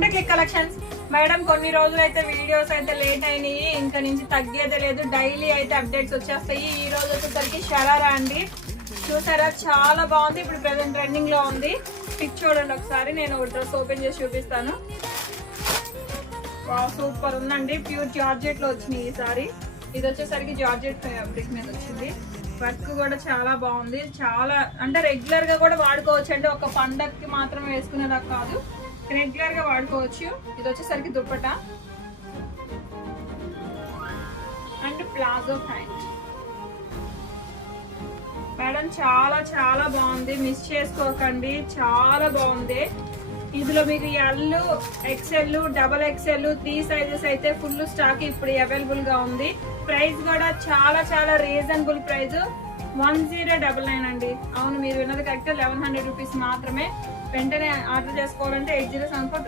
Click collections madam కొన్ని రోజులు అయితే వీడియోస్ అయితే లేట్ అయినాయి, ఇంకా నుంచి తగ్గేదే లేదు, డైలీ అయితే అప్డేట్స్ వచ్చేస్తాయి. ఈ రోజు వచ్చేసరికి షరారా అండి, చూసారా చాలా బాగుంది, ఇప్పుడు ప్రెసెంట్ ట్రెండింగ్ లో ఉంది. పిక్ చూడండి ఒకసారి, నేను డ్రెస్ ఓపెన్ చేసి చూపిస్తాను. సూపర్ ఉందండి, ప్యూర్ జార్జెట్ లో వచ్చినాయి ఈసారి. ఇది వచ్చేసరికి జార్జెట్ ఫ్యాబ్రిక్ మీద వచ్చింది, వర్క్ కూడా చాలా బాగుంది. చాలా అంటే రెగ్యులర్ గా కూడా వాడుకోవచ్చు అండి, ఒక పండగకి మాత్రం వేసుకునేదా కాదు, రెగ్యులర్ గా వాడుకోవచ్చు. ఇది వచ్చేసరికి dupatta and palazzo pant. Madam చాలా చాలా బాగుంది, మిస్ చేసుకోకండి, చాలా బాగుంది. ఇందులో మీకు L, XL, double XL, 3 sizes అయితే ఫుల్ స్టాక్ ఇప్పుడు అవైలబుల్ గా ఉంది. ప్రైస్ కూడా చాలా చాలా రీజనబుల్ ప్రైస్, 1099 అండి. అవును, మీరు విన్నది కరెక్ట్, 1100 రూపీస్ మాత్రమే. వెంటనే ఆర్డర్ చేసుకోవాలంటే 8074